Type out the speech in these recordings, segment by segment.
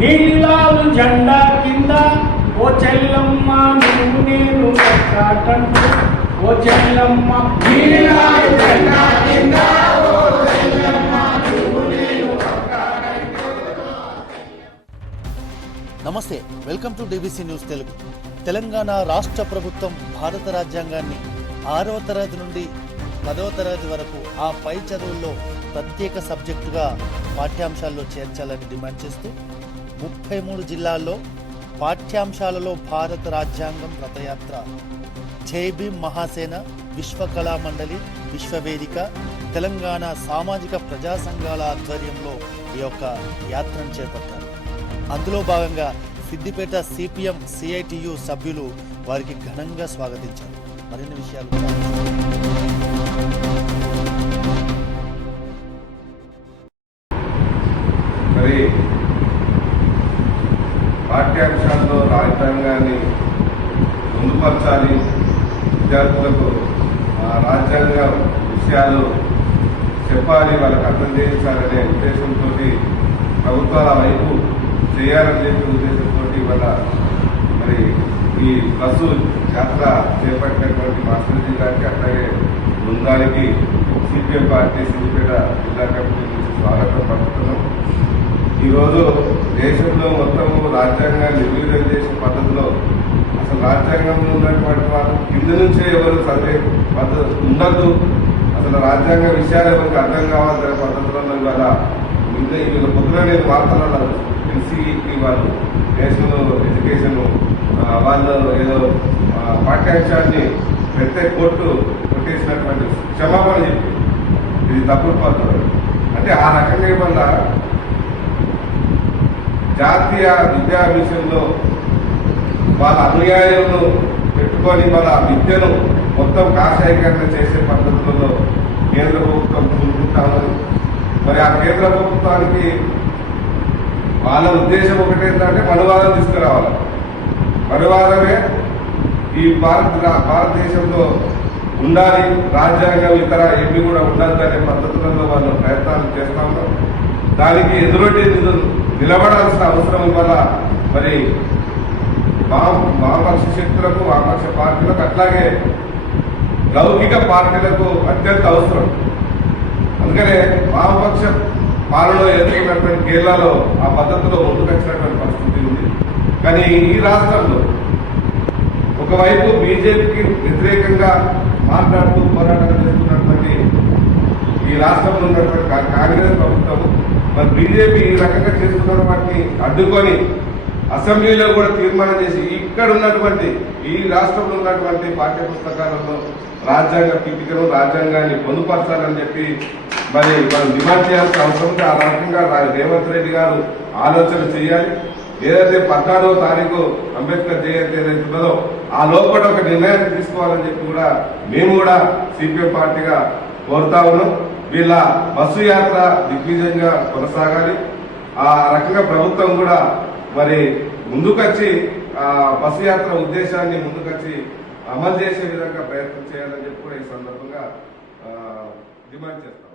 నీలాలు జెండా కింద ఓ చెల్లమ్మ నువ్వు నేను కాటంటూ ఓ చెల్లమ్మ నీలాలు జెండా కింద ఓ చెల్లమ్మ నువ్వు నేను కాటంటూ. నమస్తే, welcome to DBC news Telugu. Telangana రాష్ట్ర ప్రభుత్వం భారత రాజ్యాంగాన్ని 6వ తరగతి నుండి 10వ తరగతి వరకు ఆ పై చదువుల్లో ప్రత్యేక సబ్జెక్టుగా పాఠ్యాంశాల్లో చేర్చాలని డిమాండ్ చేస్తూ 33 జిల్లాల్లో పాఠ్యాంశాలలో భారత రాజ్యాంగం రథయాత్ర, జై భీమ్ మహాసేన, విశ్వ కళామండలి, విశ్వవేదిక, తెలంగాణ సామాజిక ప్రజా సంఘాల ఆధ్వర్యంలో ఈ యొక్క యాత్రను చేపట్టారు. అందులో భాగంగా సిద్దిపేట సిపిఎం సిఐటియు సభ్యులు వారికి ఘనంగా స్వాగతించారు. మరిన్ని విషయాలు మరి పాఠ్యాంశాల్లో రాజ్యాంగాన్ని పొందుపరచాలి, విద్యార్థులకు రాజ్యాంగ విషయాలు చెప్పాలి, వాళ్ళకి అర్థం చేయించాలనే ఉద్దేశంతో ప్రభుత్వాల వైపు చేయాలని చెప్పే ఉద్దేశంతో ఇవాళ మరి ఈ బస్సు యాత్ర చేపట్టినటువంటి మాస్టర్జీ గారికి అట్లాగే బృందానికి సిపిఎం పార్టీ సిద్దిపేట జిల్లా కమిటీ నుంచి స్వాగతం పలుకుతున్నాం. ఈరోజు దేశంలో మొత్తము రాజ్యాంగాన్ని నిర్వీర్యం చేసే పద్ధతిలో అసలు రాజ్యాంగంలో ఉన్నటువంటి వారు కింద నుంచే ఎవరు చదివే పద్ధతి ఉండద్దు, అసలు రాజ్యాంగ విషయాలు ఎవరికి అర్థం కావాలనే పద్ధతిలో ఇవాళ వీళ్ళ పొద్దున నేను వార్తలలో ఎన్సీఈటీ వాళ్ళు నేషనల్ ఎడ్యుకేషన్ వాళ్ళు ఏదో పాఠ్యాంశాన్ని ప్రత్యేక కోర్టు కొట్టేసినటువంటి క్షమాపణ చెప్పి ఇది తప్పుడు పద్ధతి. అంటే ఆ రకంగా వల్ల జాతీయ విద్యా విషయంలో వాళ్ళ అనుయాయులను పెట్టుకొని వాళ్ళ విద్యను మొత్తం కాషాయీకరణ చేసే పద్ధతులలో కేంద్ర ప్రభుత్వం చూసుకుంటా ఉన్నది. మరి ఆ కేంద్ర ప్రభుత్వానికి వాళ్ళ ఉద్దేశం ఒకటి ఏంటంటే మనువాదం తీసుకురావాలి. మనువాదమే ఈ భారతదేశంలో ఉండాలి, రాజ్యాంగం ఇతర ఏమి కూడా ఉండద్దనే పద్ధతులలో వాళ్ళు ప్రయత్నాలు చేస్తా ఉన్నారు. దానికి ఎదురొడ్డి నిలబడాల్సిన అవసరం వల్ల మరి వామపక్ష శక్తులకు, వామపక్ష పార్టీలకు, అట్లాగే లౌకిక పార్టీలకు అత్యంత అవసరం. అందుకనే వామపక్ష పాలనలో ఎదుర్కొన్నటువంటి కేరళలో ఆ పద్ధతిలో ముందుకొచ్చినటువంటి పరిస్థితి ఉంది. కానీ ఈ రాష్ట్రంలో ఒకవైపు బీజేపీకి వ్యతిరేకంగా మాట్లాడుతూ పోరాటం చేస్తున్నటువంటి ఈ రాష్ట్రంలో ఉన్నటువంటి కాంగ్రెస్ ప్రభుత్వం మరి బీజేపీ ఈ రకంగా చేస్తున్న వాటిని అడ్డుకొని అసెంబ్లీలో కూడా తీర్మానం చేసి ఇక్కడ ఉన్నటువంటి ఈ రాష్ట్రంలో ఉన్నటువంటి పాఠ్య పుస్తకాలలో రాజ్యాంగ పీఠికను, రాజ్యాంగాన్ని పొందుపరచాలని చెప్పి మరి మనం డిమాండ్ చేయాల్సిన అవసరం ఉంది. ఆ రకంగా రేవంత్ రెడ్డి గారు ఆలోచన చేయాలి. ఏదైతే 14వ తారీఖు అంబేద్కర్ జయంతి ఏదైతే ఉన్నదో ఆ లోపల ఒక నిర్ణయం తీసుకోవాలని చెప్పి కూడా మేము కూడా సిపిఎం పార్టీగా కోరుతా ఉన్నాం. వీళ్ళ బస్సు యాత్ర దిగ్విజయంగా కొనసాగాలి. ఆ రకంగా ప్రభుత్వం కూడా మరి ముందుకొచ్చి ఆ బస్సు యాత్ర ఉద్దేశాన్ని ముందుకొచ్చి అమలు చేసే విధంగా ప్రయత్నం చేయాలని చెప్పి కూడా ఈ సందర్భంగా డిమాండ్ చేస్తాం.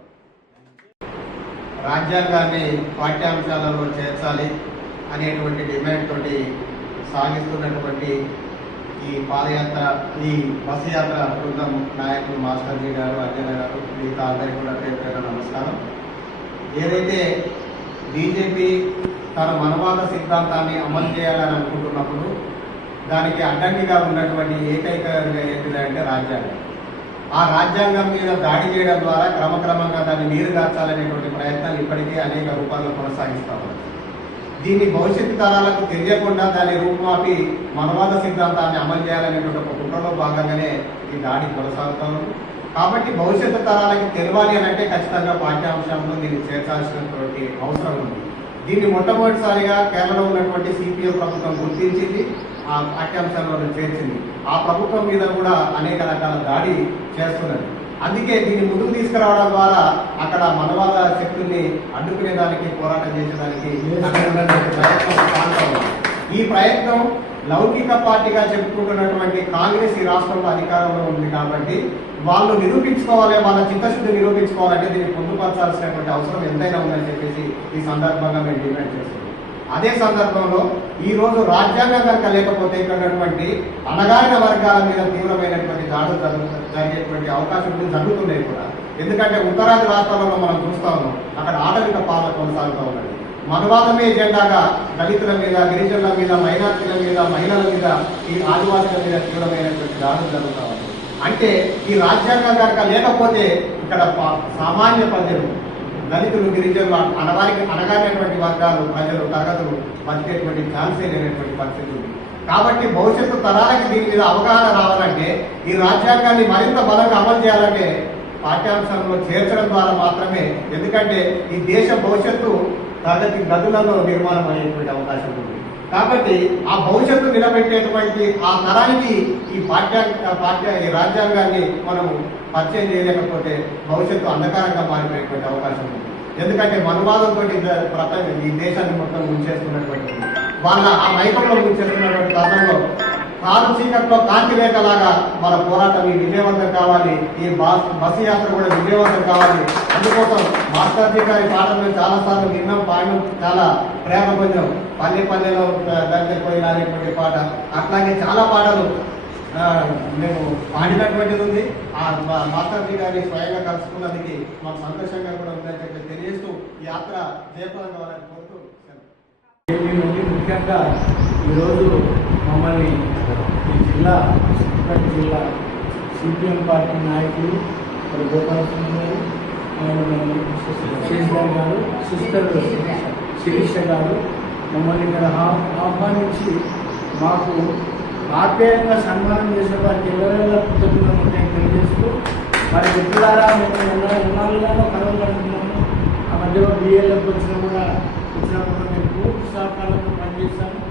రాజ్యాంగాన్ని పాఠ్యాంశాలలో చేర్చాలి అనేటువంటి డిమాండ్ తోటి సాగిస్తున్నటువంటి ఈ పాదయాత్ర, ఈ బస్సు యాత్ర బృందం నాయకులు మాస్టర్జీ గారు, అర్జున గారు, మిగతా అందరికీ కూడా పేరు నమస్కారం. ఏదైతే బీజేపీ తన మనవాద సిద్ధాంతాన్ని అమలు చేయాలని అనుకుంటున్నప్పుడు దానికి అడ్డంకిగా ఉన్నటువంటి ఏకైక ఏంటిదంటే రాజ్యాంగం. ఆ రాజ్యాంగం మీద దాడి చేయడం ద్వారా క్రమక్రమంగా దాన్ని నీరుగార్చాలనేటువంటి ప్రయత్నాలు ఇప్పటికీ అనేక రూపాల్లో కొనసాగిస్తాము. దీన్ని భవిష్యత్తు తరాలకు తెలియకుండా దాన్ని రూపుమాపి మనవాద సిద్ధాంతాన్ని అమలు చేయాలనేటువంటి ఒక కుట్రలో భాగంగానే ఈ దాడి కొనసాగుతాము. కాబట్టి భవిష్యత్తు తరాలకి తెలియాలి అని అంటే ఖచ్చితంగా పాఠ్యాంశంలో దీన్ని చేర్చాల్సినటువంటి అవసరం ఉంది. దీన్ని మొట్టమొదటిసారిగా కేరళలో ఉన్నటువంటి సిపిఎం ప్రభుత్వం గుర్తించింది, ఆ పాఠ్యాంశాల్లో చేర్చింది. ఆ ప్రభుత్వం మీద కూడా అనేక రకాల దాడి చేస్తున్నది. అందుకే దీన్ని ముందుకు తీసుకురావడం ద్వారా అక్కడ మనవాద శక్తుల్ని అడ్డుకునేదానికి, పోరాటం చేసేదానికి ఈ ప్రయత్నం లౌకిక పార్టీగా చెప్పుకుంటున్నటువంటి కాంగ్రెస్ ఈ రాష్ట్రంలో అధికారంలో ఉంది కాబట్టి వాళ్ళు నిరూపించుకోవాలి, వాళ్ళ చిత్తశుద్ధి నిరూపించుకోవాలంటే దీన్ని పొందుపరచాల్సినటువంటి అవసరం ఎంతైనా ఉందని చెప్పేసి ఈ సందర్భంగా మేము డిమాండ్ చేస్తున్నాం. అదే సందర్భంలో ఈ రోజు రాజ్యాంగం కనుక లేకపోతే ఇక్కడ అణగారిన వర్గాల మీద తీవ్రమైనటువంటి దాడులు జరిగేటువంటి అవకాశం జరుగుతున్నాయి కూడా. ఎందుకంటే ఉత్తరాది రాష్ట్రాలలో మనం చూస్తా ఉన్నాం, అక్కడ ఆటవిక పాలన కొనసాగుతూ ఉన్నది. మనువాదమే ఎజెండాగా దళితుల మీద, గిరిజనుల మీద, మైనార్టీల మీద, మహిళల మీద, ఈ ఆదివాసుల మీద తీవ్రమైనటువంటి దాడులు జరుగుతూ ఉన్నాయి. అంటే ఈ రాజ్యాంగం కనుక లేకపోతే ఇక్కడ సామాన్య ప్రజలు, దళితులు, గిరిజనులు, అనగానేటువంటి వర్గాలు, ప్రజలు, తరగతులు బతికేటువంటి ఛాన్సే లేనటువంటి పరిస్థితి ఉంది. కాబట్టి భవిష్యత్తు తరాలకి దీని మీద అవగాహన రావాలంటే, ఈ రాజ్యాంగాన్ని మరింత బలంగా అమలు చేయాలంటే పాఠ్యాంశంలో చేర్చడం ద్వారా మాత్రమే. ఎందుకంటే ఈ దేశ భవిష్యత్తు తరగతి గదులలో నిర్మాణం అయ్యేటువంటి అవకాశం ఉంది. కాబట్టి ఆ భవిష్యత్తు నిలబెట్టేటువంటి ఆ తరానికి ఈ రాజ్యాంగాన్ని మనం పరిచయం చేయలేకపోతే భవిష్యత్తు అంధకారంగా మారిపోయేటువంటి అవకాశం ఉంది. ఎందుకంటే మనువాదంతో ఈ దేశాన్ని మొత్తం ముంచేస్తున్నటువంటి వాళ్ళ ఆ మైకంలో ముంచేస్తున్నటువంటి తరుణంలో కాలు చీకట్లో కాంతి రేఖలాగా మన పోరాటం విజయవంతం కావాలి. ఈ బస్సు యాత్ర కూడా విజయవంతం కావాలి. అందుకోసం మాస్టర్జీ గారి పాటలు చాలాసార్లు విన్నాం, పాడడం చాలా ప్రేమ పొందాం. పల్లె పల్లెలో దగ్గర పోయినా అనేటువంటి పాట, అట్లాగే చాలా పాటలు మేము పాడినటువంటిది ఉంది. ఆ మాస్టర్జీ గారిని స్వయంగా కలుసుకున్నందుకు మాకు సంతోషంగా కూడా ఉందని చెప్పి తెలియజేస్తూ ఈ యాత్ర జయప్రదం కావాలని కోరుతూ ముఖ్యంగా ఈరోజు మమ్మల్ని ఈ జిల్లా సిపిఎం పార్టీ నాయకులు గోపాలస్వామి గారు, శేషరావు గారు, సిస్టర్ శిరీష గారు మమ్మల్ని ఇక్కడ ఆహ్వానించి మాకు ఆప్యాయంగా సన్మానం చేసే వారికి ఎవరెవరి కృతజ్ఞతలు ఉంటాయని తెలియజేస్తూ, మరి మిత్రులారా మేము ఎన్నాళ్ళుగానో కలవగలుగుతున్నాము. ఆ మధ్యలో బిఏలకు వచ్చినప్పుడు మేము పూర్తి సహకారంతో పనిచేస్తాము.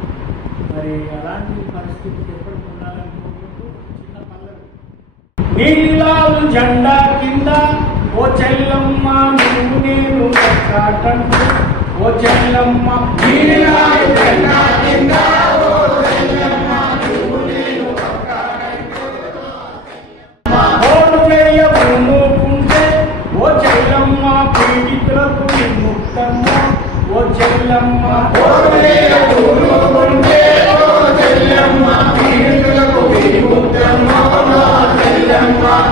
మరి అలాంటి పరిస్థితి ఎప్పటికీ ఉండాలని కోరుకుంటూ చిన్న పల్లెలు. నీలాలు జెండా కింద ఓ చెల్లమ్మ నువ్వు నేను కాటంటూ, ఓ చెల్లమ్మ నీలాలు జెండా కింద ఓ చెల్లమ్మ నువ్వు నేను కాటంటూ, ఓటు వేయకుంటే ఓ చెల్లమ్మ పీడితులకు విముక్తమ్మ, ఓ చెల్లమ్మ ఓటు వేయకుంటే ఓ చెల్లమ్మ పీడితులకు విముక్తమ్మ,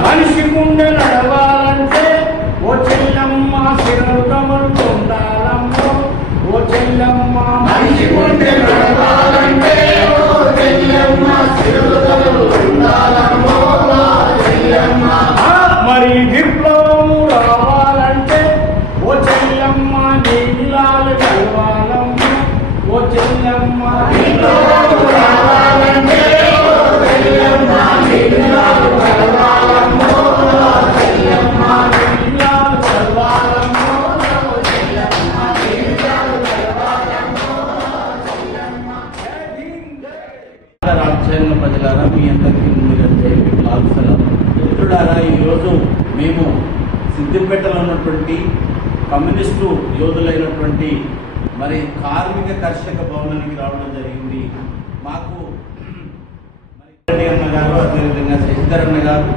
మనిషి గుండె నడవాలంటే ఓ చెల్లమ్మ శిరలు తమరుతుండాలమ్మో, ఓ చెల్లమ్మ మనిషి గుండె నడవాలంటే ఓ చెల్లమ్మ శిరలు తమరుతుండాలమ్మో, చెల్లమ్మ మరి విప్లవము రావాలంటే ఓ చెల్లమ్మ నీలాలు కలవాలమ్మో, ఓ చెల్లమ్మ విప్లవము రావాలంటే ఓ చెల్లమ్మ నీలాలు కలవాలమ్మో, చెల్లమ్మ నీలాలు కలవాలమ్మో, చెల్లమ్మ నీలాలు కలవాలమ్మో, చెల్లమ్మ. రాజ్యాంగ ప్రజలారా, మీ అందరికీ ముందుగా జైవిలాల్సలం. మిత్రులారా, ఈరోజు మేము సిద్దిపేటలో ఉన్నటువంటి కమ్యూనిస్టు యోధులైనటువంటి మరి కార్మిక కర్షక భవనానికి రావడం జరిగింది. మాకు రెడ్డి అన్న గారు, అదేవిధంగా శశిధర్ అన్న గారు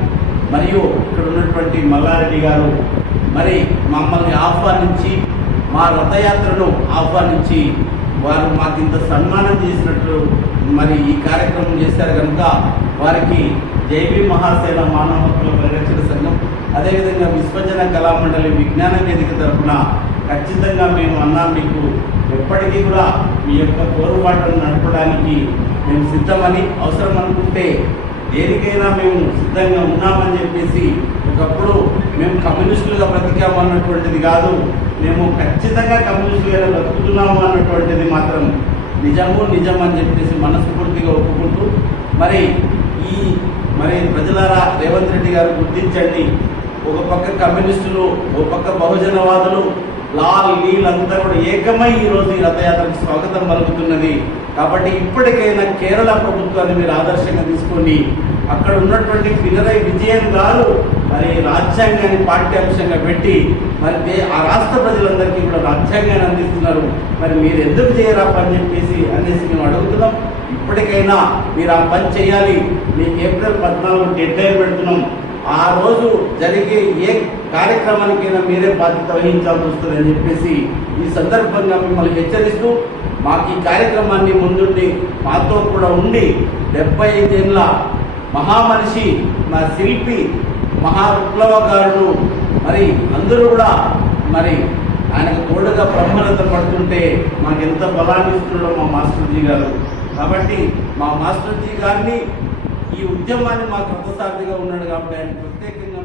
మరియు ఇక్కడ ఉన్నటువంటి మల్లారెడ్డి గారు మరి మమ్మల్ని ఆహ్వానించి, మా రథయాత్రను ఆహ్వానించి వారు మాకు ఇంత సన్మానం చేసినట్లు మరి ఈ కార్యక్రమం చేశారు కనుక వారికి జైవీ మహాసేన మానవ హక్కుల పరిరక్షణ సంఘం, అదేవిధంగా విశ్వజన కళామండలి విజ్ఞాన వేదిక తరఫున ఖచ్చితంగా మేము మీకు ఎప్పటికీ కూడా మీ యొక్క పోరుబాటును నడపడానికి మేము సిద్ధమని, అవసరం అనుకుంటే దేనికైనా మేము సిద్ధంగా ఉన్నామని చెప్పేసి, ఒకప్పుడు మేము కమ్యూనిస్టులుగా బ్రతికామన్నటువంటిది కాదు, మేము ఖచ్చితంగా కమ్యూనిస్టులుగా బ్రతుకుతున్నాము అన్నటువంటిది మాత్రం నిజం అని చెప్పేసి మనస్ఫూర్తిగా ఒప్పుకుంటూ, మరి ప్రజలారా, రేవంత్ రెడ్డి గారు గుర్తించండి, ఒక పక్క కమ్యూనిస్టులు, ఒక పక్క బహుజనవాదులు, వీళ్ళంతా కూడా ఏకమై ఈరోజు ఈ రథయాత్రకు స్వాగతం పలుకుతున్నది. కాబట్టి ఇప్పటికైనా కేరళ ప్రభుత్వాన్ని మీరు ఆదర్శంగా తీసుకొని అక్కడ ఉన్నటువంటి పినరై విజయన్ గారు మరి రాజ్యాంగాన్ని పాఠ్యాంశంగా పెట్టి మరి ఆ రాష్ట్ర ప్రజలందరికీ కూడా రాజ్యాంగాన్ని అందిస్తున్నారు. మరి మీరు ఎందుకు చేయరా అని చెప్పేసి అనేసి మేము అడుగుతున్నాం. ఇప్పటికైనా మీరు ఆ పని చేయాలి. మీకు ఏప్రిల్ 14 డెడ్ లైన్ పెడుతున్నాం. ఆ రోజు జరిగే ఏ కార్యక్రమానికైనా మీరే బాధ్యత వహించాల్సి వస్తుందని చెప్పేసి ఈ సందర్భంగా మిమ్మల్ని హెచ్చరిస్తూ మాకు ఈ కార్యక్రమాన్ని ముందుండి మాతో కూడా ఉండి 75 ఏళ్ళ మహామనిషి, మా శిల్పి, మహా విప్లవకారుడు మరి అందరూ కూడా మరి ఆయనకు తోడుగా బ్రహ్మరథ పడుతుంటే మాకు ఎంత బలాన్ని ఇస్తున్నాడో మా మాస్టర్జీ గారు. కాబట్టి మా మాస్టర్జీ గారిని ఈ ఉద్యమాన్ని మాకు రథసారథిగా ఉన్నాడు కాబట్టి ఆయన ప్రత్యేకంగా